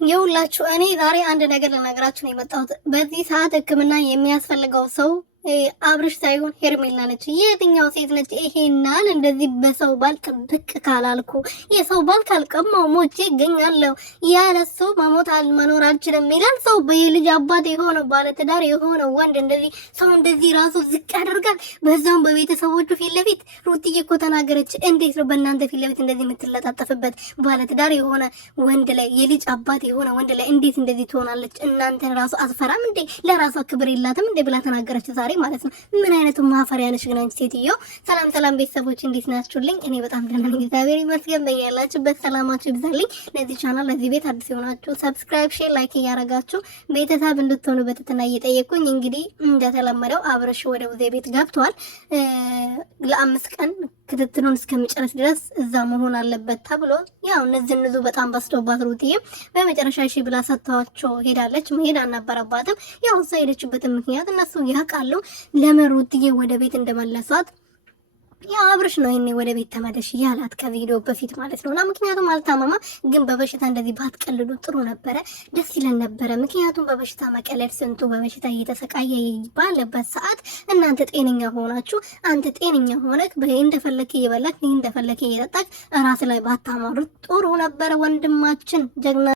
ይኸውላችሁ እኔ ዛሬ አንድ ነገር ልነግራችሁ ነው የመጣሁት። በዚህ ሰዓት ሕክምና የሚያስፈልገው ሰው አብርሽ ሳይሆን ሄርሜላ ነች። የትኛው ሴት ነች ይሄናል እንደዚህ በሰው ባል ጥብቅ ካላልኩ የሰው ባል ካልቀማው ሞቼ እገኛለሁ ያለ ሰው መሞት መኖር አልችልም ይላል ሰው። በልጅ አባት የሆነ ባለ ትዳር የሆነ ወንድ እንደዚህ ሰው እንደዚህ ራሱ ዝቅ ያደርጋል፣ በዛም በቤተሰቦቹ ፊት ለፊት። ሩትዬ እኮ ተናገረች። እንዴት ነው በእናንተ ፊት ለፊት እንደዚህ የምትለጣጠፍበት? ባለ ትዳር የሆነ ወንድ ላይ የልጅ አባት የሆነ ወንድ ላይ እንዴት እንደዚህ ትሆናለች? እናንተን ራሱ አስፈራም እንዴ? ለራሷ ክብር የላትም እንዴ ብላ ተናገረች ዛሬ ማለት ነው። ምን አይነቱ ማፈሪያ ነሽ ግን አንቺ ሴትዮ። ሰላም ቤተሰቦች እንዴት ናችሁልኝ? እኔ በጣም ደህና ነኝ እግዚአብሔር ይመስገን። በያላችሁበት ሰላማችሁ ይብዛልኝ። ለዚህ ቻናል ለዚህ ቤት አዲስ የሆናችሁ ሰብስክራይብ፣ ሼር፣ ላይክ እያደረጋችሁ ቤተሰብ እንድትሆኑ በትህትና እየጠየቅኩኝ እንግዲህ እንደተለመደው አብርሽ ወደ ውዜ ቤት ገብቷል። ለ5 ቀን ክትትሉን እስከሚጨርስ ድረስ እዛ መሆን አለበት ተብሎ ያው ንዝንዙ በጣም በስቶባት ሩትዬ በመጨረሻ እሺ ብላ ሰጥተዋቸው ሄዳለች። መሄድ አልነበረባትም። ያው እዛ ሄደችበትን ምክንያት እነሱ ያውቃሉ። ለምን ሩትዬ ወደ ቤት እንደመለሷት ያው አብርሽ ነው እኔ ወደ ቤት ተመለሽ ያላት ከቪዲዮ በፊት ማለት ነውና፣ ምክንያቱም አልታመማ። ግን በበሽታ እንደዚህ ባትቀልዱ ጥሩ ነበረ፣ ደስ ይለን ነበረ። ምክንያቱም በበሽታ መቀለድ ስንቱ በበሽታ እየተሰቃየ ባለበት ሰዓት እናንተ ጤነኛ ሆናችሁ አንተ ጤነኛ ሆነክ እንደፈለክ እየበላክ እንደፈለክ እየጠጣክ ራስ ላይ ባታማሩ ጥሩ ነበረ። ወንድማችን ጀግና